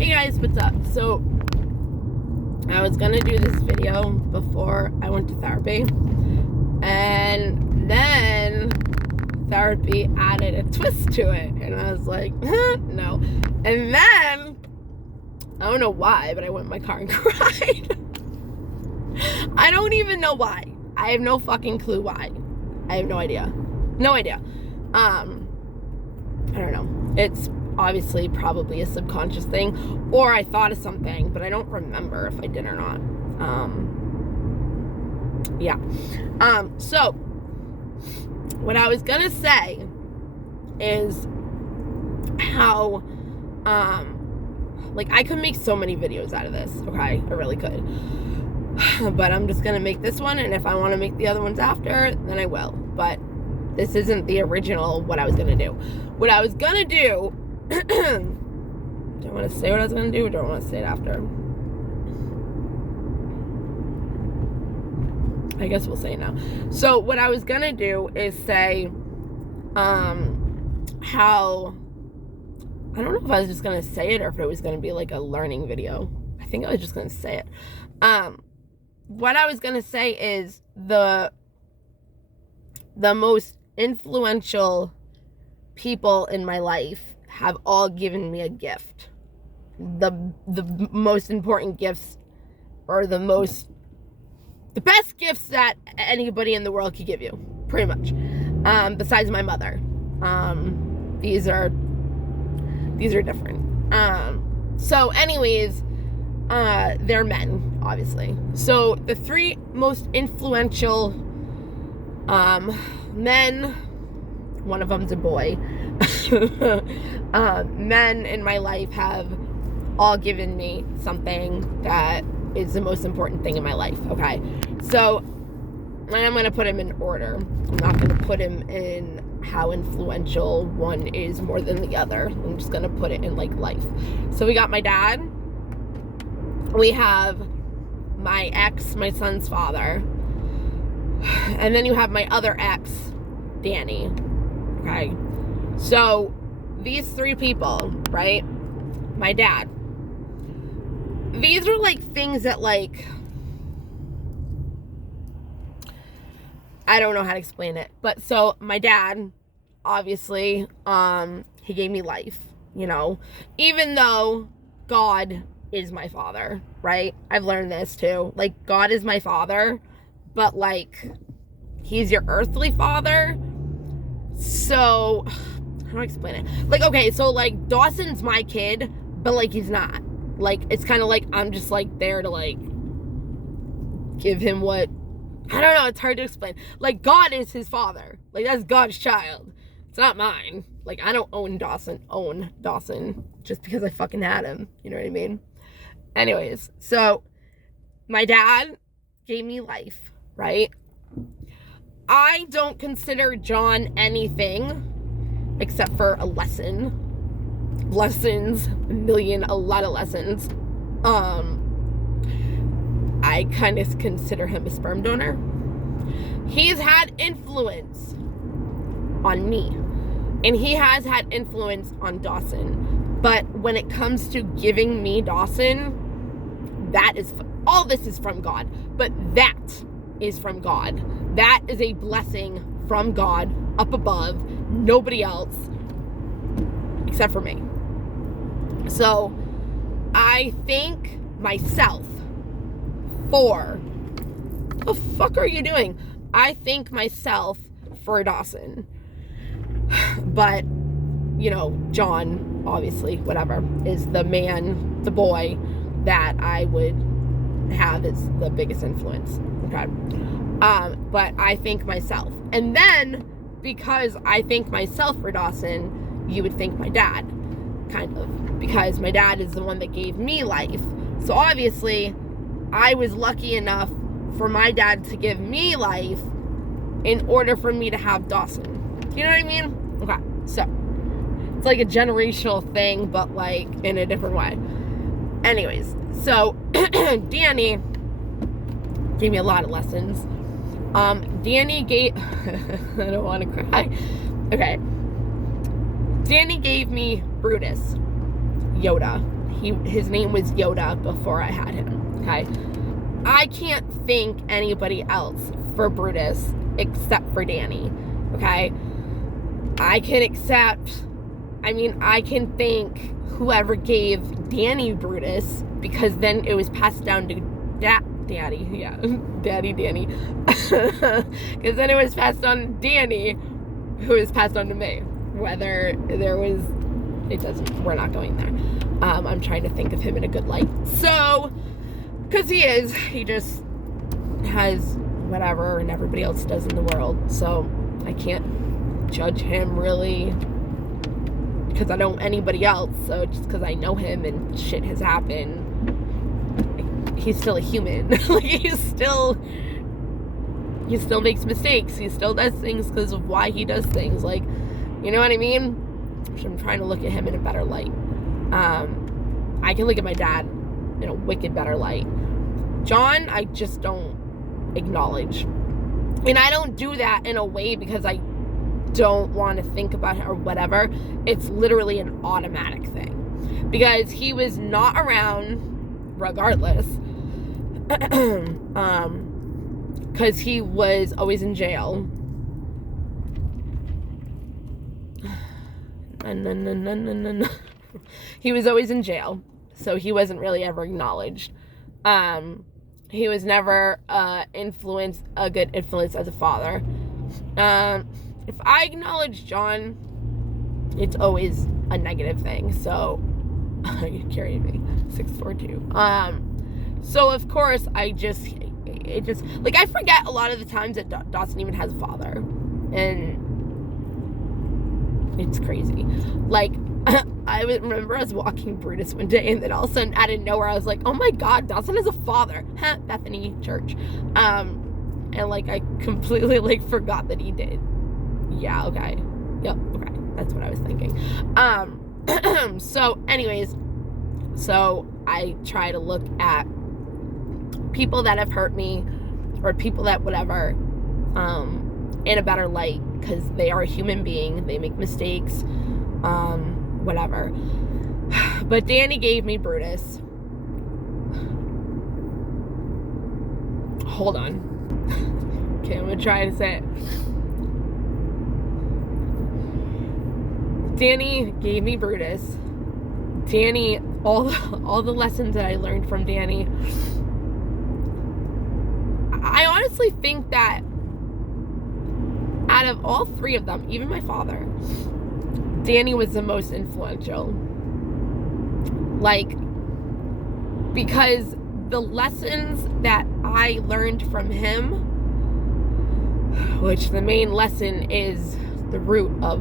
Hey guys, what's up? So, I was gonna do this video before I went to therapy, and then therapy added a twist to it, and I was like, no. And then, I don't know why, but I went in my car and cried. I don't even know why. I have no fucking clue why. I have no idea. No idea. I don't know. It's obviously probably a subconscious thing, or I thought of something, but I don't remember if I did or not. Yeah. So what I was gonna say is how, like, I could make so many videos out of this, okay? I really could. But I'm just gonna make this one, and if I want to make the other ones after, then I will. But this isn't the original what I was gonna do. What I was gonna do, do I want to say what I was gonna do, or do I want to say it after? I guess we'll say it now. So what I was gonna do is say, how, I don't know if I was just gonna say it or if it was gonna be like a learning video. I think I was just gonna say it. What I was gonna say is the most influential people in my life have all given me a gift. The most important gifts, or the best gifts that anybody in the world could give you, pretty much. Besides my mother. These are different. So anyways, they're men, obviously. So the three most influential men, one of them's a boy, men in my life have all given me something that is the most important thing in my life, okay? So, and I'm going to put him in order. I'm not going to put him in how influential one is more than the other. I'm just going to put it in, like, life. So we got my dad. We have my ex, my son's father. And then you have my other ex, Danny. Okay? So, these three people, right? My dad. These are, like, things that, like, I don't know how to explain it. But, so, my dad, obviously, he gave me life, you know? Even though God is my father, right? I've learned this, too. Like, God is my father, but, like, he's your earthly father. So, how do I explain it? Like, okay, so, like, Dawson's my kid, but, like, he's not. Like, it's kind of like I'm just, like, there to, like, give him what, I don't know, it's hard to explain. Like, God is his father. Like, that's God's child. It's not mine. Like, I don't own Dawson just because I fucking had him. You know what I mean? Anyways, so, my dad gave me life, right? I don't consider John anything except for a lesson. Lessons, a lot of lessons. I kind of consider him a sperm donor. He's had influence on me, and he has had influence on Dawson. But when it comes to giving me Dawson, all this is from God. But that is from God. That is a blessing from God up above. Nobody else except for me. So, I thank myself for... What the fuck are you doing? I thank myself for Dawson. But, you know, John, obviously, whatever, is the man, the boy that I would have as the biggest influence. Okay. But I thank myself. And then, because I thank myself for Dawson, you would thank my dad. Kind of. Because my dad is the one that gave me life. So obviously, I was lucky enough for my dad to give me life in order for me to have Dawson. You know what I mean? Okay, so it's like a generational thing, but like in a different way. Anyways, so Danny gave me a lot of lessons. Danny gave... I don't want to cry. Okay. Danny gave me Brutus. Yoda. His name was Yoda before I had him, okay? I can't thank anybody else for Brutus except for Danny, okay? I can thank whoever gave Danny Brutus, because then it was passed down to Daddy, yeah, Daddy Danny, because then it was passed on to Danny, who was passed on to me. Whether there was, we're not going there. I'm trying to think of him in a good light. So, because he just has whatever, and everybody else does in the world. So, I can't judge him really, because I don't know anybody else. So, just because I know him and shit has happened, he's still a human. Like, he still makes mistakes. He still does things because of why he does things. Like, you know what I mean? So I'm trying to look at him in a better light. I can look at my dad in a wicked better light. John, I just don't acknowledge. And I don't do that in a way because I don't want to think about it or whatever. It's literally an automatic thing. Because he was not around regardless. Because he was always in jail. No. He was always in jail, so he wasn't really ever acknowledged. He was never a good influence as a father. If I acknowledge John, it's always a negative thing. So you're carrying me 642. So of course I forget a lot of the times that Dawson even has a father, and it's crazy. Like, I remember I was walking Brutus one day, and then all of a sudden, out of nowhere, I was like, oh my god, Dawson has a father. Bethany Church. And, like, I completely, like, forgot that he did. Yeah, okay. Yep, okay. That's what I was thinking. So, anyways, I try to look at people that have hurt me, or people that whatever, in a better light, because they are a human being. They make mistakes, whatever. But Danny gave me Brutus. Hold on. Okay, I'm gonna try to say it. Danny gave me Brutus. Danny, all the lessons that I learned from Danny, I honestly think that out of all three of them, even my father, Danny was the most influential. Like, because the lessons that I learned from him, which the main lesson is the root of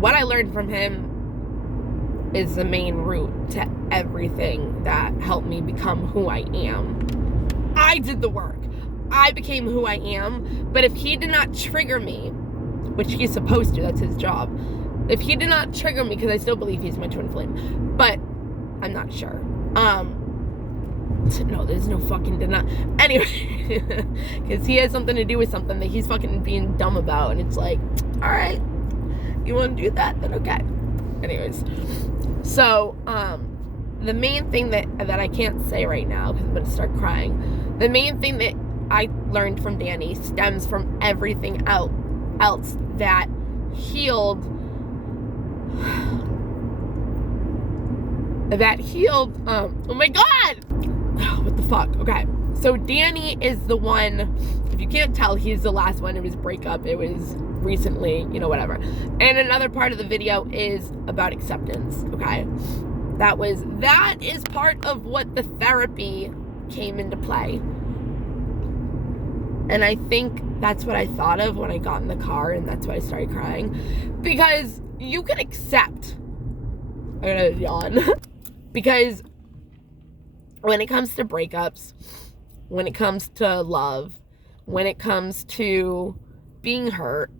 what I learned from him, is the main root to everything that helped me become who I am. I did the work. I became who I am. But if he did not trigger me, which he's supposed to, that's his job. If he did not trigger me, because I still believe he's my twin flame, but I'm not sure. No, there's no fucking deny. Anyway, because he has something to do with something that he's fucking being dumb about, and it's like, all right, you want to do that, then okay. Anyways, so the main thing that I can't say right now, because I'm gonna start crying. The main thing that I learned from Danny stems from everything else that healed. Oh my god! Oh, what the fuck? Okay, so Danny is the one. If you can't tell, he's the last one. It was breakup. It was recently, whatever. And another part of the video is about acceptance. Okay, that is part of what the therapy came into play. And I think that's what I thought of when I got in the car, and that's why I started crying. Because you can accept. I'm gonna yawn. Because when it comes to breakups, when it comes to love, when it comes to being hurt,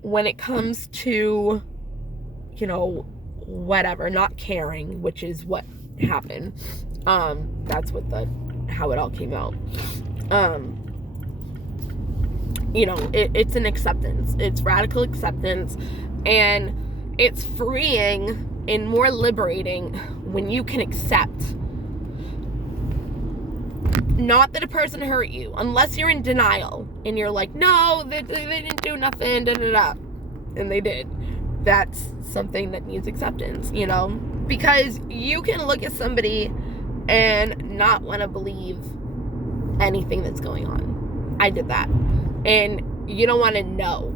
when it comes to, whatever, not caring, which is what happened. That's how it all came out. It's an acceptance. It's radical acceptance, and it's freeing and more liberating when you can accept, not that a person hurt you, unless you're in denial and you're like, no, they didn't do nothing, and they did. That's something that needs acceptance, you know, because you can look at somebody and not want to believe anything that's going on. I did that. And you don't want to know.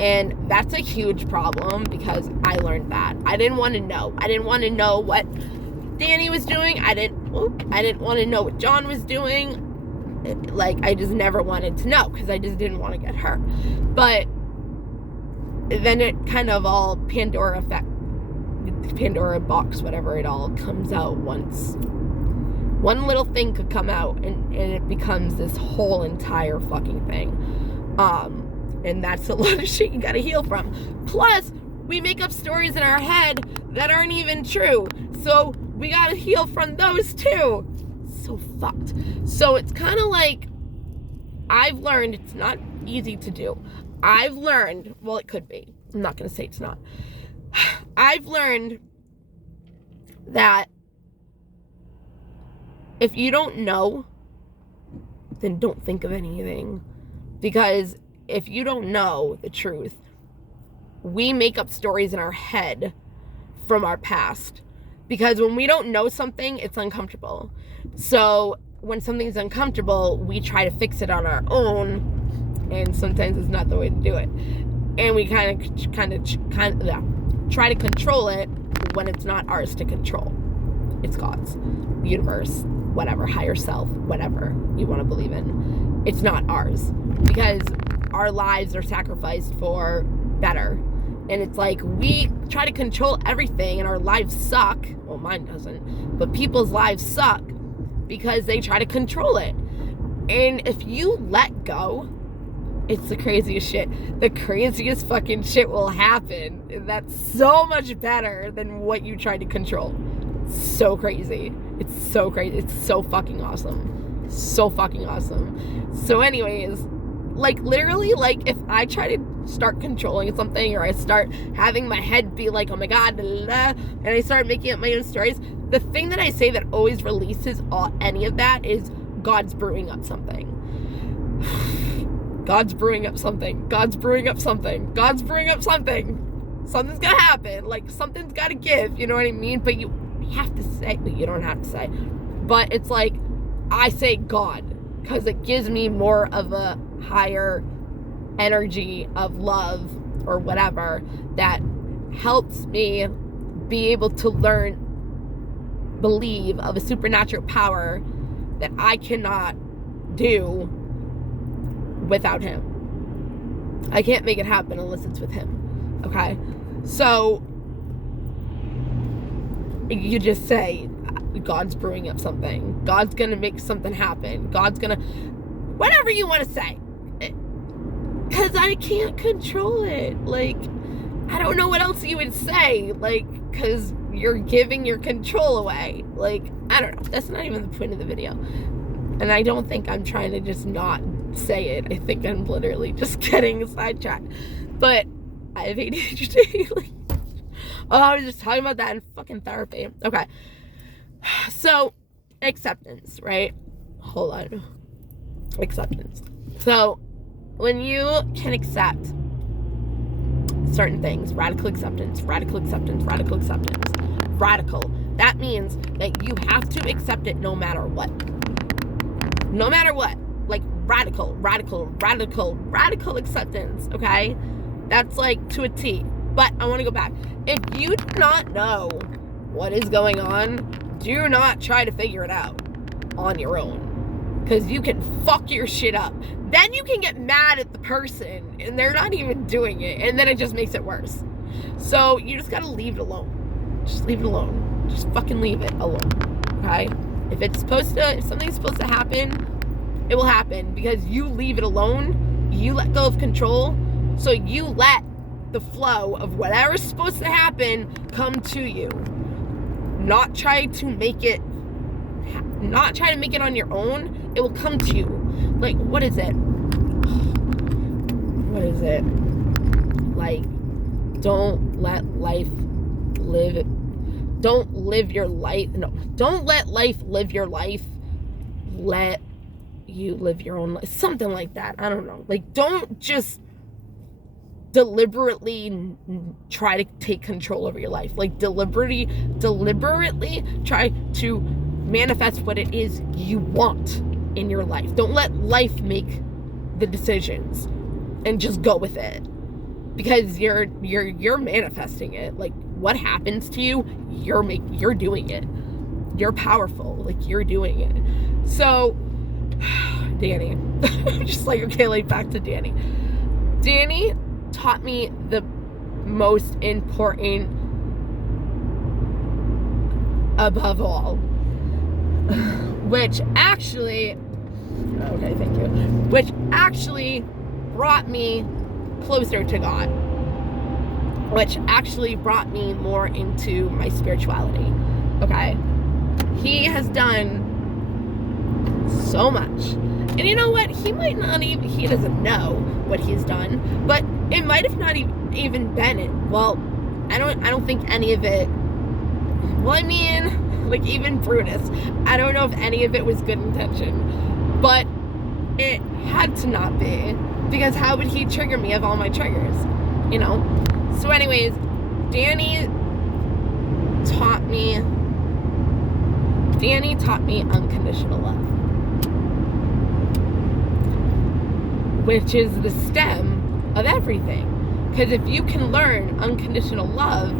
And that's a huge problem, because I learned that. I didn't want to know. I didn't want to know what Danny was doing. I didn't want to know what John was doing. I just never wanted to know, because I just didn't want to get hurt. But then it kind of all Pandora box, whatever, it all comes out once. One little thing could come out, and it becomes this whole entire fucking thing. And that's a lot of shit you gotta heal from. Plus, we make up stories in our head that aren't even true. So we gotta heal from those too. So fucked. So it's kind of like, I've learned it's not easy to do. I've learned, well, it could be. I'm not gonna say it's not. I've learned that if you don't know, then don't think of anything. Because if you don't know the truth, we make up stories in our head from our past. Because when we don't know something, it's uncomfortable. So when something's uncomfortable, we try to fix it on our own, and sometimes it's not the way to do it. And we kind of try to control it when it's not ours to control. It's God's, the universe, whatever, higher self, whatever you want to believe in. It's not ours, because our lives are sacrificed for better. And it's like, we try to control everything, and our lives suck. Well, mine doesn't, but people's lives suck because they try to control it. And if you let go, it's the craziest shit. The craziest fucking shit will happen. And that's so much better than what you tried to control. So crazy. It's so crazy. It's so fucking awesome. So fucking awesome. So anyways, literally, if I try to start controlling something, or I start having my head be like, oh my god, blah, blah, blah, and I start making up my own stories, the thing that I say that always releases any of that is, God's brewing up something. God's brewing up something. God's brewing up something. God's brewing up something. Something's gonna happen. Something's gotta give. You know what I mean? But you have to say, you don't have to say. But it's like, I say God, because it gives me more of a higher energy of love or whatever that helps me be able to believe of a supernatural power that I cannot do without him. I can't make it happen unless it's with him. Okay? So you just say, God's brewing up something. God's gonna make something happen. God's gonna, whatever you want to say. Because I can't control it. I don't know what else you would say. Because you're giving your control away. I don't know. That's not even the point of the video. And I don't think I'm trying to just not say it. I think I'm literally just getting sidetracked. But I have ADHD. I was just talking about that in fucking therapy. Okay. So, acceptance, right? Hold on. Acceptance. So, when you can accept certain things, radical acceptance, radical acceptance, radical acceptance, radical, that means that you have to accept it no matter what. No matter what. Radical, radical, radical, radical acceptance, okay? That's to a T. But I want to go back. If you do not know what is going on, do not try to figure it out on your own. Because you can fuck your shit up. Then you can get mad at the person, and they're not even doing it, and then it just makes it worse. So you just gotta leave it alone. Just leave it alone. Just fucking leave it alone. Okay? If something's supposed to happen, it will happen, because you leave it alone. You let go of control. So you let the flow of whatever's supposed to happen come to you. Not try to make it on your own. It will come to you. What is it? What is it? Don't let life live. Don't live your life. No, don't let life live your life. Let you live your own life. Something like that. I don't know. Like, don't just deliberately try to take control over your life. Like, deliberately try to manifest what it is you want in your life. Don't let life make the decisions and just go with it, because you're manifesting it. Like, what happens to you, you're doing it. You're powerful. Like, you're doing it. So Danny, just like, okay, like, back to Danny. Danny taught me the most important, above all, which actually brought me closer to God, which actually brought me more into my spirituality. Okay, he has done so much, and you know what, he doesn't know what he's done, but it might have not even been it. Well, I don't think any of it, well, I mean, like, even Brutus, I don't know if any of it was good intention, but it had to not be, because how would he trigger me of all my triggers, you know? So anyways, Danny taught me unconditional love, which is the stem of everything. Because if you can learn unconditional love,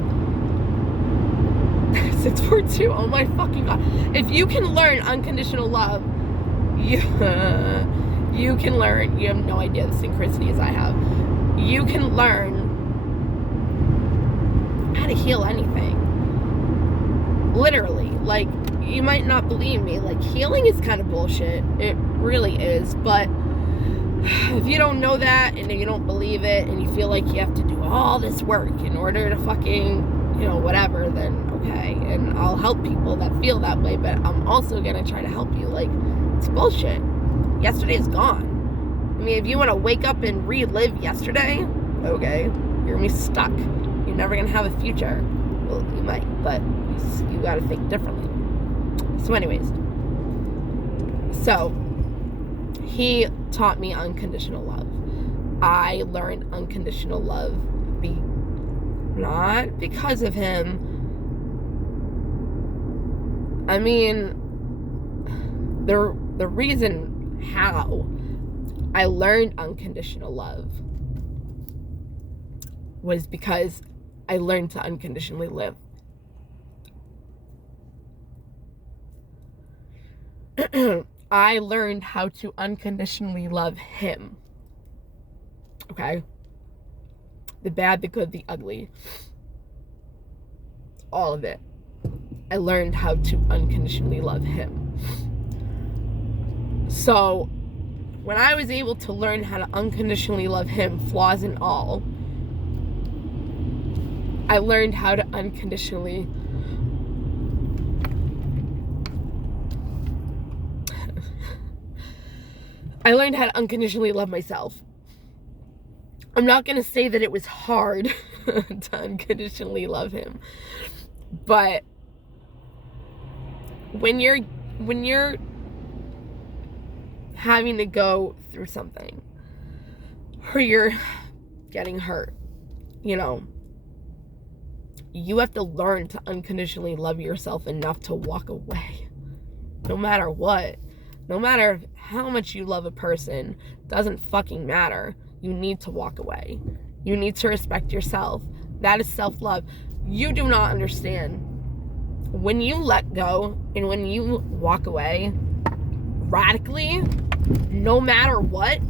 642, oh my fucking god. If you can learn unconditional love, you can learn, you have no idea the synchronicities I have. You can learn how to heal anything. Literally. Like, you might not believe me. Like, healing is kind of bullshit. It really is. But if you don't know that, and you don't believe it, and you feel like you have to do all this work in order to fucking, you know, whatever, then okay. And I'll help people that feel that way, but I'm also gonna try to help you. Like, it's bullshit. Yesterday's gone. I mean, if you want to wake up and relive yesterday, okay, you're gonna be stuck. You're never gonna have a future. Well, you might, but you gotta think differently. So anyways, so he taught me unconditional love. I learned unconditional love not because of him. I mean, the reason how I learned unconditional love was because I learned to unconditionally live. I learned how to unconditionally love him. Okay? The bad, the good, the ugly. All of it. I learned how to unconditionally love him. So, when I was able to learn how to unconditionally love him, flaws and all, I learned how to unconditionally love myself. I'm not going to say that it was hard to unconditionally love him, but when you're having to go through something, or you're getting hurt, you know, you have to learn to unconditionally love yourself enough to walk away. No matter what. No matter how much you love a person, doesn't fucking matter. You need to walk away. You need to respect yourself. That is self-love. You do not understand. When you let go and when you walk away radically, no matter what,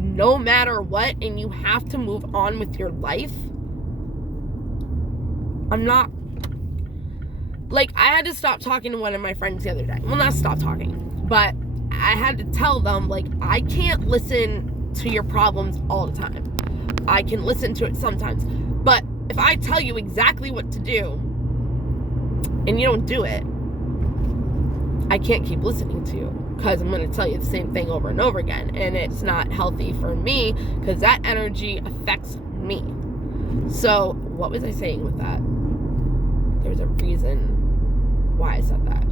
and you have to move on with your life, I'm not, like, I had to stop talking to one of my friends the other day. Well, not stop talking, but I had to tell them, like, I can't listen to your problems all the time. I can listen to it sometimes, but if I tell you exactly what to do and you don't do it, I can't keep listening to you, because I'm going to tell you the same thing over and over again, and it's not healthy for me, because that energy affects me. So what was I saying with that? There's a reason why I said that.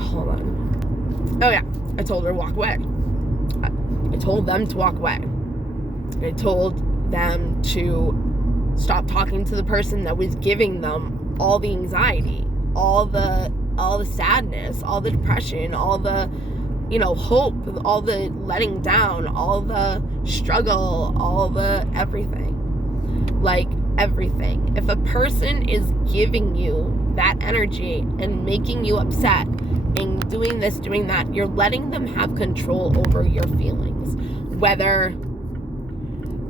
Hold on. Oh yeah, I told her to walk away. I told them to walk away. I told them to stop talking to the person that was giving them all the anxiety, all the sadness, all the depression, all the, hope, all the letting down, all the struggle, all the everything. Like, everything. If a person is giving you that energy and making you upset and doing this, doing that, you're letting them have control over your feelings, whether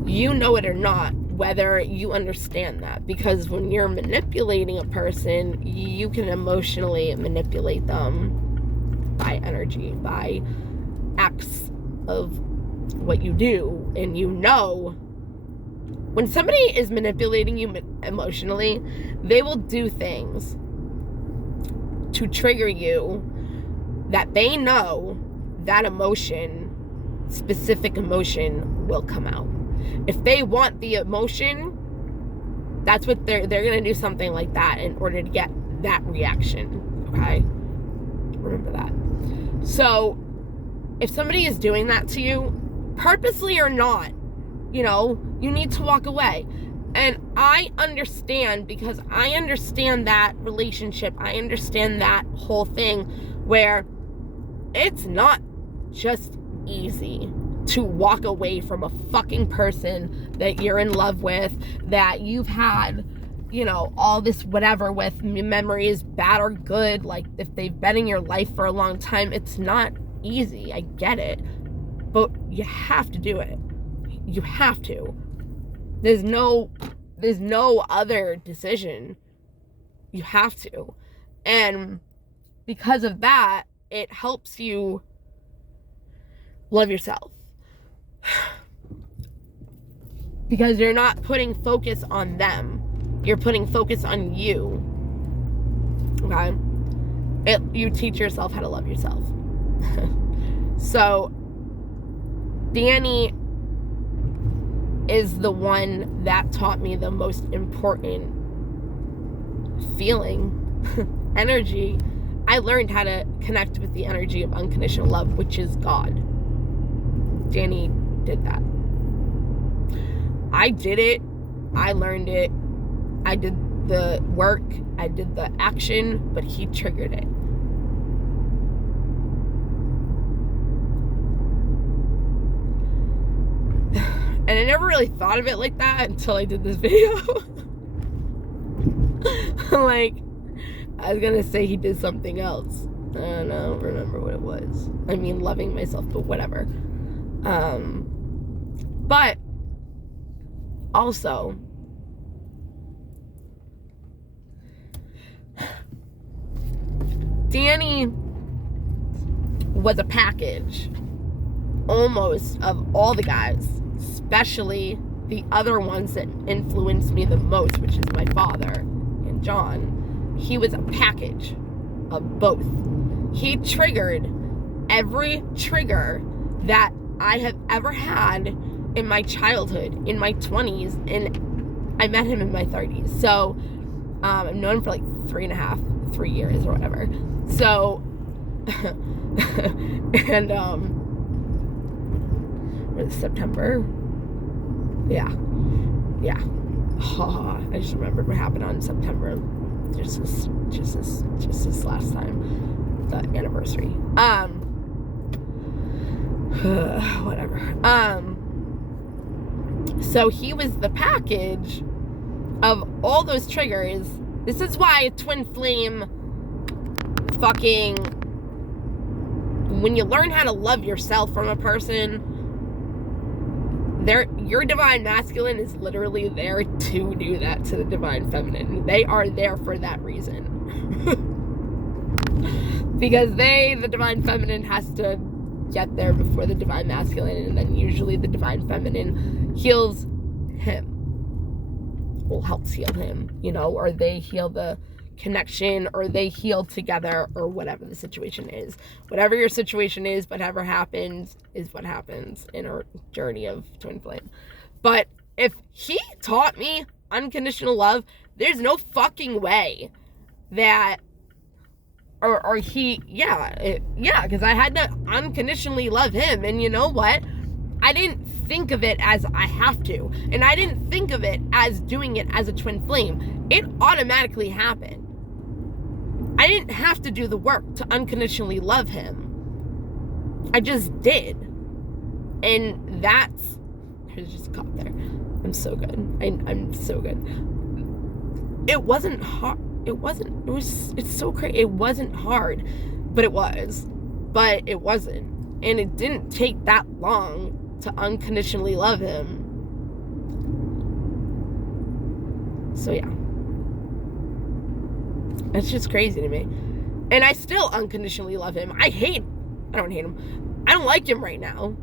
you know it or not, whether you understand that. Because when you're manipulating a person, you can emotionally manipulate them by energy, by acts of what you do. And when somebody is manipulating you emotionally, they will do things to trigger you that they know that specific emotion will come out. If they want the emotion, that's what they're going to do, something like that in order to get that reaction. Okay? Remember that. So, if somebody is doing that to you, purposely or not, you need to walk away. And I understand, because I understand that relationship. I understand that whole thing where it's not just easy to walk away from a fucking person that you're in love with, that you've had, all this whatever with, memories, bad or good, like if they've been in your life for a long time. It's not easy. I get it. But you have to do it. You have to. There's no other decision. You have to. And because of that, it helps you love yourself. Because you're not putting focus on them. You're putting focus on you. Okay? You teach yourself how to love yourself. So, Danny is the one that taught me the most important feeling, energy. I learned how to connect with the energy of unconditional love, which is God. Danny did that. I did it. I learned it. I did the work. I did the action, but he triggered it. And I never really thought of it like that until I did this video. Like, I was gonna say he did something else. I don't remember what it was. I mean, loving myself, but whatever. But also, Danny was a package almost of all the guys, especially the other ones that influenced me the most, which is my father and John. He was a package of both. He triggered every trigger that I have ever had in my childhood, in my 20s, and I met him in my 30s. So, I've known him for like 3 years or whatever. So, and, September? Yeah. Oh, I just remembered what happened on September. Just this last time. The anniversary. Whatever. So he was the package of all those triggers. This is why a twin flame fucking, when you learn how to love yourself from a person, your divine masculine is literally there to do that to the divine feminine. They are there for that reason. Because the divine feminine has to get there before the divine masculine, and then usually the divine feminine heals him. Well, helps heal him, or they heal the connection, or they heal together, or whatever the situation is. Whatever your situation is, whatever happens is what happens in our journey of twin flame. But if he taught me unconditional love, there's no fucking way that, or he, because I had to unconditionally love him. And you know what? I didn't think of it as I have to. And I didn't think of it as doing it as a twin flame. It automatically happened. I didn't have to do the work to unconditionally love him. I just did. And that's, there's just a cop there. I'm so good. I'm so good. It wasn't hard. It's so crazy. It wasn't hard, but it was. But it wasn't. And it didn't take that long to unconditionally love him. So yeah. It's just crazy to me. And I still unconditionally love him. I don't hate him. I don't like him right now.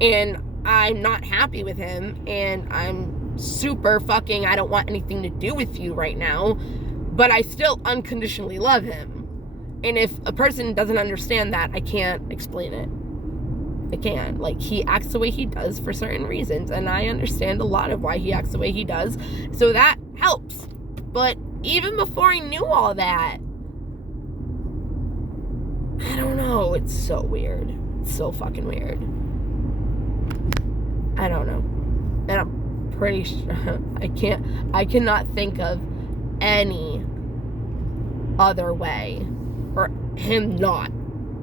And I'm not happy with him. And I'm super fucking, I don't want anything to do with you right now. But I still unconditionally love him. And if a person doesn't understand that, I can't explain it. I can't. Like, he acts the way he does for certain reasons. And I understand a lot of why he acts the way he does. So that helps. But even before I knew all that, I don't know. It's so weird. It's so fucking weird. I don't know. And I'm pretty sure I cannot think of any other way, or him not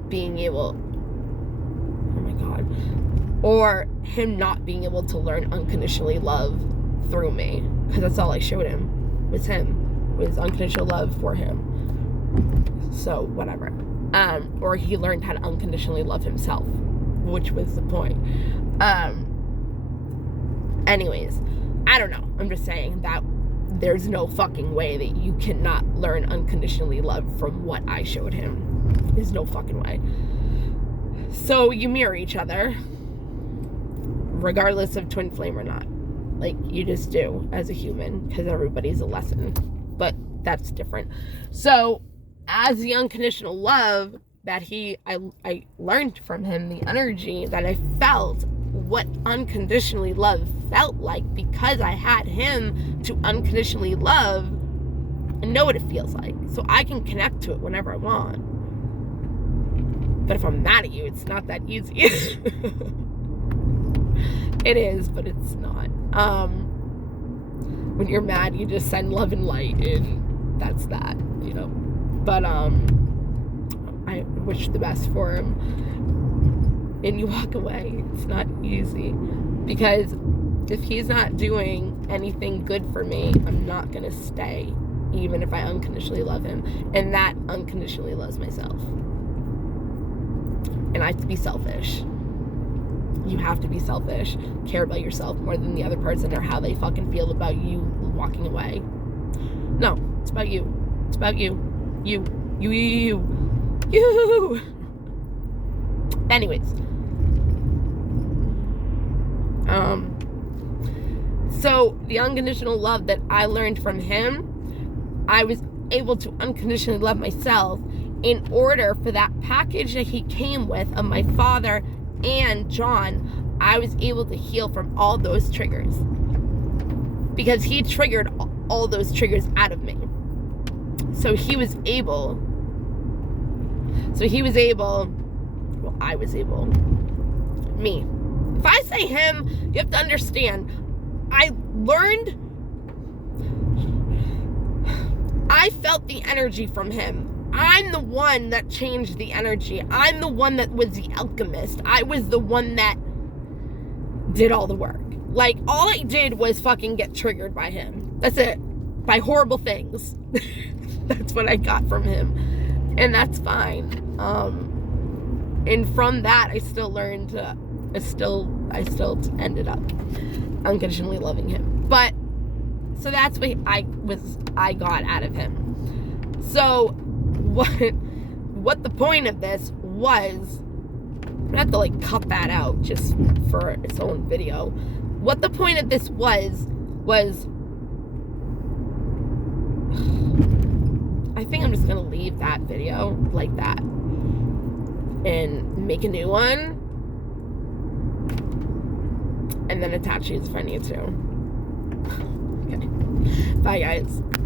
being able, oh my god, or him not being able to learn unconditionally love through me, because that's all I showed him was unconditional love for him. So whatever. Or he learned how to unconditionally love himself, which was the point. Anyways, I don't know. I'm just saying that there's no fucking way that you cannot learn unconditionally love from what I showed him. There's no fucking way. So you mirror each other, regardless of twin flame or not. Like, you just do as a human, because everybody's a lesson. But that's different. So, as the unconditional love that I learned from him, the energy that I felt, what unconditionally love felt like, because I had him to unconditionally love and know what it feels like. So I can connect to it whenever I want. But if I'm mad at you, it's not that easy. It is, but it's not. When you're mad, you just send love and light, and that's that, you know. But I wish the best for him. And you walk away. It's not easy. Because if he's not doing anything good for me, I'm not going to stay, even if I unconditionally love him. And that unconditionally loves myself. And I have to be selfish. You have to be selfish. Care about yourself more than the other person, or how they fucking feel about you walking away. No, it's about you. It's about you. You. Anyways. So the unconditional love that I learned from him, I was able to unconditionally love myself in order for that package that he came with of my father and John. I was able to heal from all those triggers, because he triggered all those triggers out of me. So I was able, me. If I say him, you have to understand, I felt the energy from him. I'm the one that changed the energy. I'm the one that was the alchemist. I was the one that did all the work. Like, all I did was fucking get triggered by him. That's it. By horrible things. That's what I got from him. And that's fine. And from that, I still learned to, I still ended up unconditionally loving him. But, so that's what I got out of him. So, what the point of this was, I'm gonna have to like cut that out just for its own video. What the point of this was I think I'm just gonna leave that video like that and make a new one and then attach these if I need to. Okay. Bye, guys.